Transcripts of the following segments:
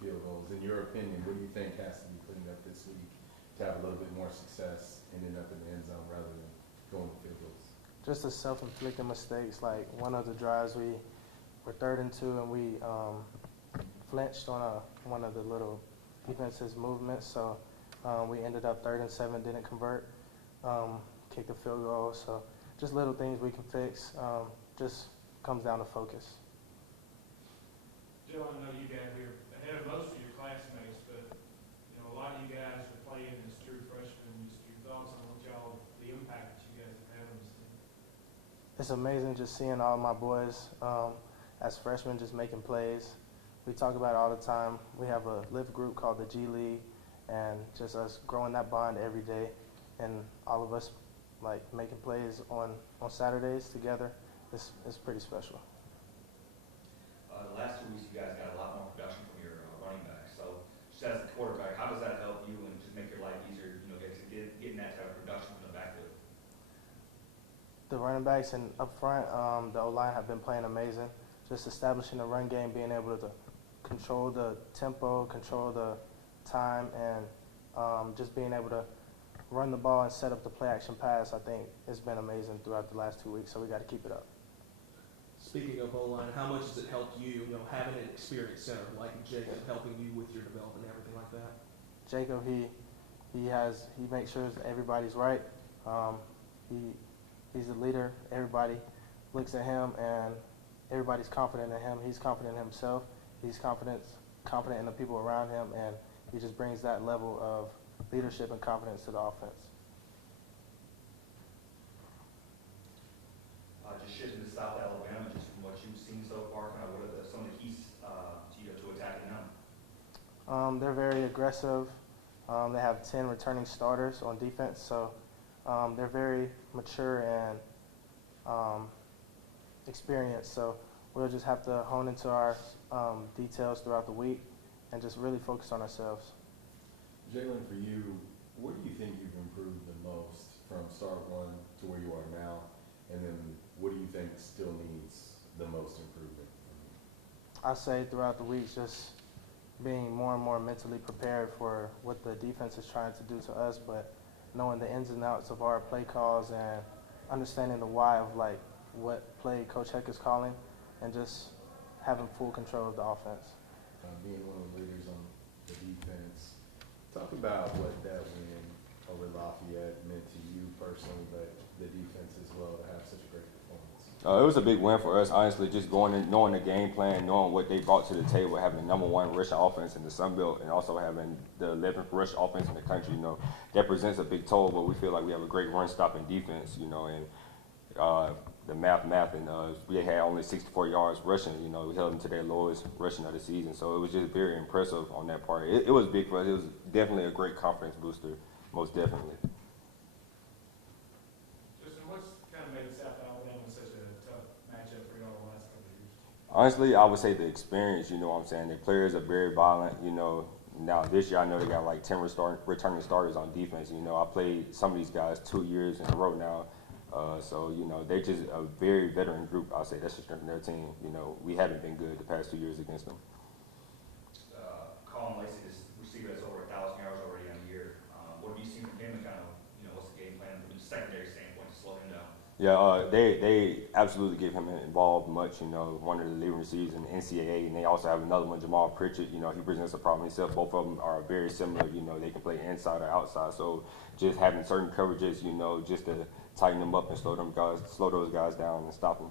field goals. In your opinion, what do you think has to be putting up this week to have a little bit more success ending up in the end zone rather than going to field goals? Just the self-inflicted mistakes. Like one of the drives, we were 3rd and 2, and we flinched on one of the little defense's movements. So we ended up 3rd and 7, didn't convert, kicked a field goal. So just little things we can fix. Just comes down to focus. Joe, I know you got here ahead of most of your classmates, but a lot of you guys are playing as true freshmen. Just your thoughts on the impact that you guys have had on this team. It's amazing just seeing all my boys as freshmen just making plays. We talk about it all the time. We have a lift group called the G League, and just us growing that bond every day, and all of us like making plays on Saturdays together. It's pretty special. The last 2 weeks, you guys got a lot more production from your running back. So, just as a quarterback, how does that help you and just make your life easier? Getting that type of production from the backfield. The running backs and up front, the O-line have been playing amazing. Just establishing the run game, being able to control the tempo, control the time, and just being able to run the ball and set up the play-action pass, I think has been amazing throughout the last 2 weeks, so we got to keep it up. Speaking of O-line, how much has it helped you, having an experienced center like Jacob helping you with your development and everything like that? Jacob, he makes sure that everybody's right. He's the leader. Everybody looks at him, and everybody's confident in him. He's confident in himself. He's confident in the people around him, and he just brings that level of leadership and confidence to the offense. Just shifting to South Alabama, just from what you've seen so far, kind of what are some of the keys to attacking them? They're very aggressive. They have 10 returning starters on defense, so they're very mature and experienced. So we'll just have to hone into our details throughout the week and just really focus on ourselves. Jaylen, for you, where do you think you've improved the most from start one to where you are now? And then what do you think still needs the most improvement from you? I say throughout the week, just being more and more mentally prepared for what the defense is trying to do to us, but knowing the ins and outs of our play calls and understanding the why of like what play Coach Heck is calling, and just having full control of the offense. Being one of the leaders on the defense, talk about what that win over Lafayette meant to you personally, but the defense as well, to have such a great performance. It was a big win for us, honestly, just going in, knowing the game plan, knowing what they brought to the table, having the #1 rush offense in the Sun Belt, and also having the 11th rush offense in the country. That presents a big toll, but we feel like we have a great run-stopping defense, and the math, and we had only 64 yards rushing. We held them to their lowest rushing of the season, so it was just very impressive on that part. It was big for us. It was definitely a great confidence booster, most definitely. Justin, what's kind of made South Alabama such a tough matchup for y'all the last couple of years? Honestly, I would say the experience, what I'm saying. The players are very violent, Now, this year, I know they got like 10 returning starters on defense. I played some of these guys 2 years in a row now. So, they're just a very veteran group. I'll say that's the strength of their team. We haven't been good the past 2 years against them. Colin Lacey, this receiver that's over 1,000 yards already on the year. What have you seen from him, and kind of, what's the game plan from the secondary standpoint to slow him down? Yeah, they absolutely give him involved much. One of the leading receivers in the NCAA, and they also have another one, Jamal Pritchett. He presents a problem himself. Both of them are very similar. They can play inside or outside. So just having certain coverages, just to tighten them up and slow those guys down and stop them.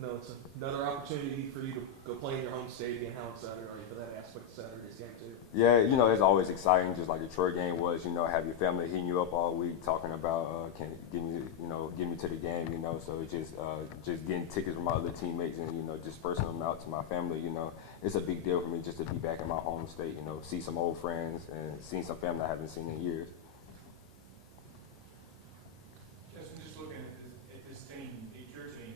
No, it's another opportunity for you to go play in your home state again. How excited are you for that aspect of Saturday's game too? Yeah, it's always exciting, just like the Troy game was. Have your family hitting you up all week talking about can get me to the game. So it's just getting tickets from my other teammates and dispersing them out to my family. It's a big deal for me just to be back in my home state. See some old friends and see some family I haven't seen in years. Justin, just looking at this team, at your team,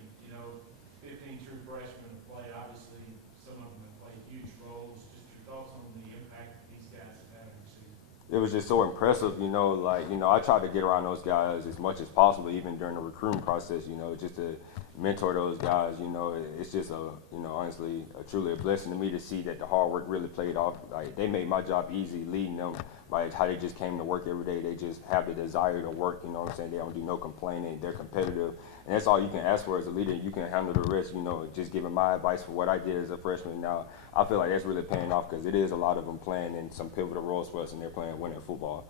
15 true freshmen have played. Obviously, some of them have played huge roles. Just your thoughts on the impact that these guys have had on your season. It was just so impressive, I tried to get around those guys as much as possible, even during the recruiting process, just to mentor those guys. You know, it's just honestly, truly a blessing to me to see that the hard work really played off. Like, they made my job easy leading them. Like, how they just came to work every day. They just have the desire to work, you know what I'm saying? They don't do no complaining. They're competitive. And that's all you can ask for as a leader. You can handle the rest, you know, just giving my advice for what I did as a freshman. Now, I feel like that's really paying off because it is a lot of them playing in some pivotal roles for us, and they're playing winning football.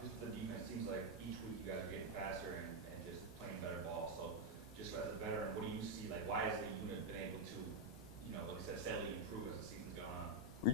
Just the defense seems like each week you guys are getting faster and just playing better ball. So just as a veteran, what do you see? Like, why has the unit been able to, like I said, steadily improve as the season's gone on? We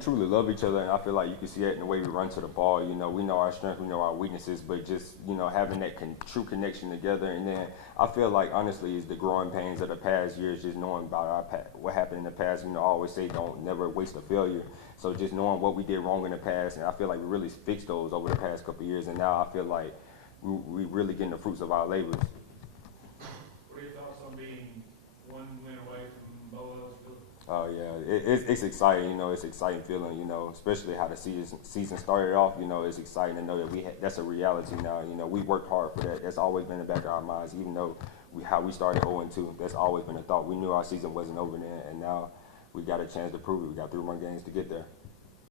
truly love each other, and I feel like you can see that in the way we run to the ball. You know, we know our strengths, we know our weaknesses, but just, having that true connection together. And then I feel like, honestly, is the growing pains of the past years, just knowing about what happened in the past. I always say don't never waste a failure. So just knowing what we did wrong in the past, and I feel like we really fixed those over the past couple of years, and now I feel like we really getting the fruits of our labors. What are your thoughts on being one win away from bowl eligibility? Oh yeah, it's exciting. It's an exciting feeling. Especially how the season started off. It's exciting to know that that's a reality now. We worked hard for that. That's always been in the back of our minds. Even though how we started 0-2, that's always been a thought. We knew our season wasn't over then, and now we got a chance to prove it. We got 3 more games to get there.